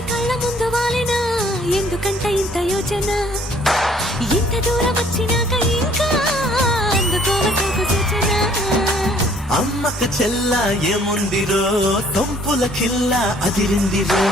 వచ్చి కళ్ళ ముందు వాలినా ఎందుకంట ఇంత యోచన ఇంత దూరం వచ్చినాక ఇంకా అందుకోవసకు సూచన అమ్మకు చెల్ల ఏముందిరో తొంపుల కిల్ల అదిరిందిరో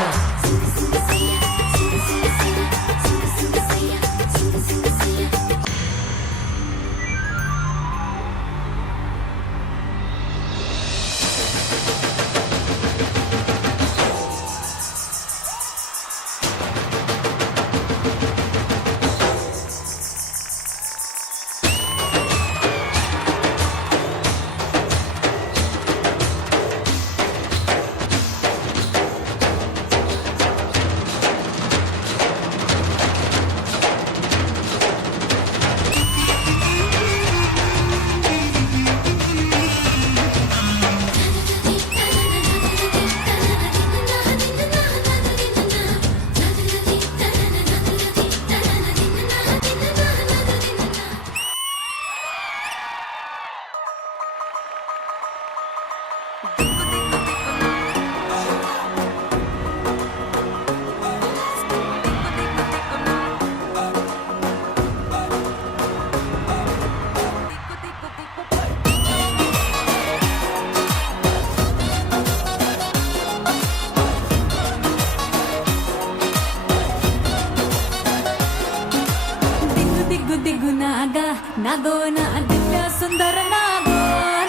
నాగో నా దివ్య సుందర నాగో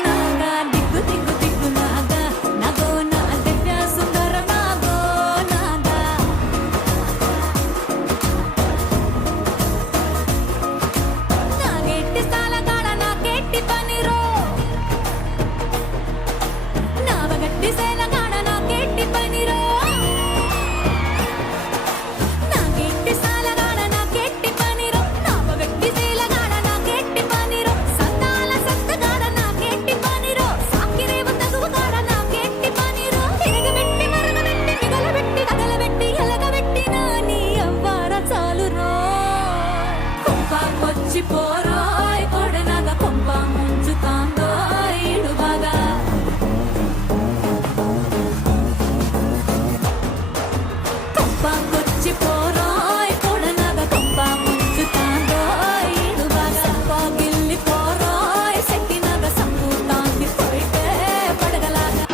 నాగా దిగ్గు దిగ్గు దిగ్గు నాగా నాగో నా దివ్య సుందర నాగో నాగా నాగెట్టి సాలగాడ నాకెట్టి పనిరో నావగట్టి సేలగాడ నాకెట్టి పనిరో పోరోయ్ కొడనగా కొంప ముంచుతాందో ఇడు బాగా కొంపకొచ్చి పోరోయ్ కొడనగా కొంప ముంచుతాందో ఇడు బాగా పాగిల్లి పోరోయ్ సెట్టినగా సంపూతాంది పోయితే పడగలాగా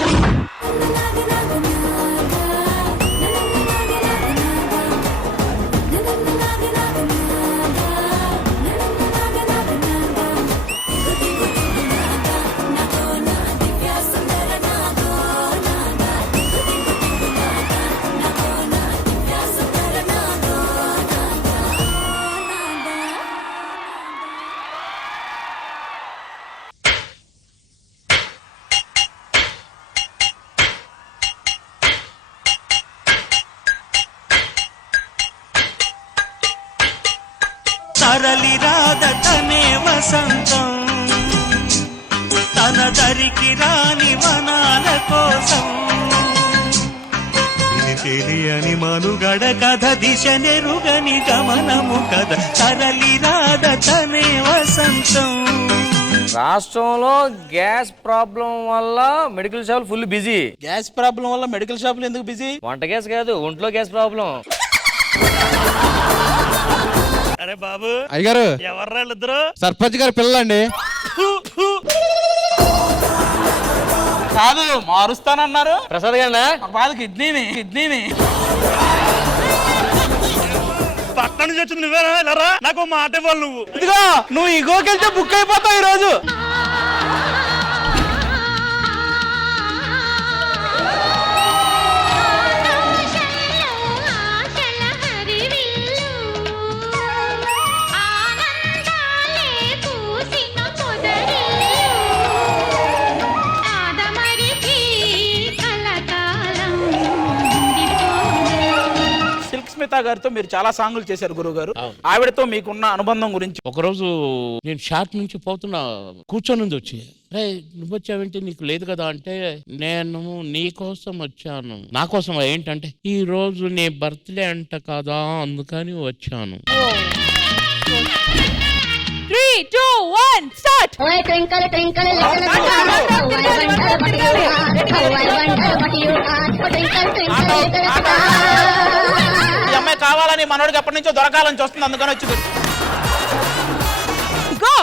తరలి రాదటనే వసంతం తన దరికి రాని వనాల కోసం ఇది తెలియని మనుగడ కథ దిశ నెరుగని గమనము కథ తరలి రాదటనే వసంతం. రాష్ట్రంలో గ్యాస్ ప్రాబ్లం వల్ల మెడికల్ షాపులు ఫుల్ బిజీ. గ్యాస్ ప్రాబ్లం వల్ల మెడికల్ షాపులు ఎందుకు బిజీ? వంట గ్యాస్ కాదు, ఒంట్లో గ్యాస్ ప్రాబ్లం. అరే బాబు అయ్యగారు, ఎవర్రా ఇద్దరు? సర్పంచ్ గారి పిల్లలండి. కాదు, మారుస్తానన్నారు. ప్రసాద్ గారినా? బాధ కిడ్నీని పక్కన నుంచి వచ్చింది నువ్వేనా? వెళ్ళరా, నాకు మాట ఇవ్వాలి. ఇదిగో, నువ్వు ఇగోకెళ్తే బుక్ అయిపోతావు ఈ రోజు. స్మితా గారితో మీరు చాలా సాంగులు చేశారు గురువు గారు. ఆవిడతో మీకున్న అనుబంధం గురించి. ఒకరోజు నేను షాట్ నుంచి పోతున్నా, కూర్చొని వచ్చి నువ్వు వచ్చావంటే నీకు లేదు కదా అంటే, నేను నీ కోసం వచ్చాను. నా కోసం ఏంటంటే ఈ రోజు నీ బర్త్డే అంట కదా, అందుకని వచ్చాను. 3, 2, 1 స్టార్ట్. ఓయ్ twinkle twinkle little star how I wonder what you are twinkle twinkle little star మనోడికి ఎప్పటి నుంచో దొరకాలని చూస్తుంది, అందుకని వచ్చింది. గో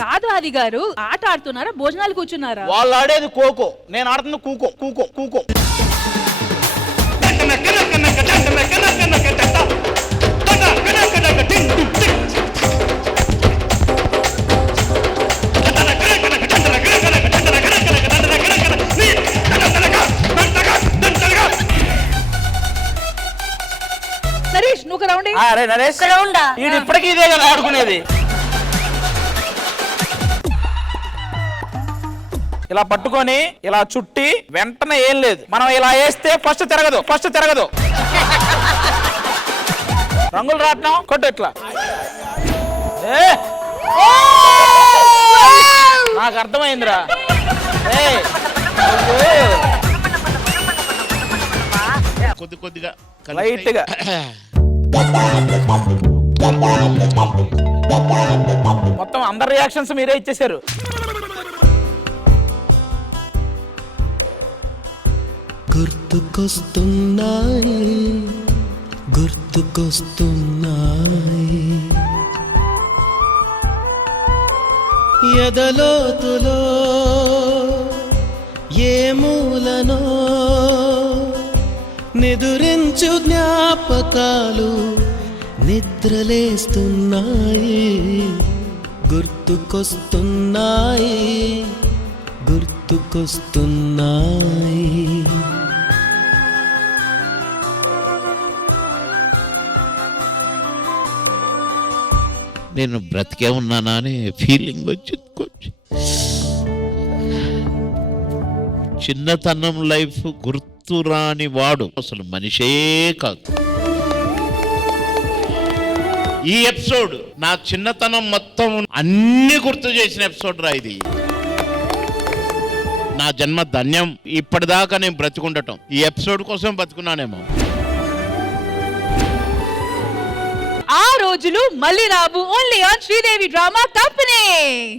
కాదు ఆది గారు, ఆట ఆడుతున్నారా భోజనాలు కూర్చున్నారా? వాళ్ళు ఆడేది కోకో, నేను ఆడుతుంది కూకో కూకో కూకో. నరేష్ నువ్వు రౌండ్ అరే నరేష్, వీడు ఇప్పటికీ ఇదే కదా ఆడుకునేది. ఇలా పట్టుకొని ఇలా చుట్టి వెంటనే ఏం లేదు, మనం ఇలా వేస్తే ఫస్ట్ తిరగదు. రంగులు రాట్నం కొట్టు ఇట్లా. నాకు అర్థమైందిరా. కొద్దిగా లైట్ గా మొత్తం అందరి రియాక్షన్స్ మీరే ఇచ్చేసారు. గుర్తుకొస్తున్నాయి ఎదలోతులో ఏ మూలనో నిదురించు జ్ఞాపకాలు నిద్రలేస్తున్నాయి, గుర్తుకొస్తున్నాయి. నేను బ్రతికే ఉన్నానా అనే ఫీలింగ్ వచ్చింది కొంచెం. చిన్నతనం లైఫ్ గుర్తురాని వాడు అసలు మనిషే కాదు. ఈ ఎపిసోడ్ నా చిన్నతనం మొత్తం అన్ని గుర్తు చేసిన ఎపిసోడ్ రా ఇది. నా జన్మ ధన్యం. ఇప్పటిదాకా నేను బ్రతికుండటం ఈ ఎపిసోడ్ కోసం బతుకున్నానేమో. ఆ రోజులు మళ్ళీ రావు. Only on Sridevi drama company.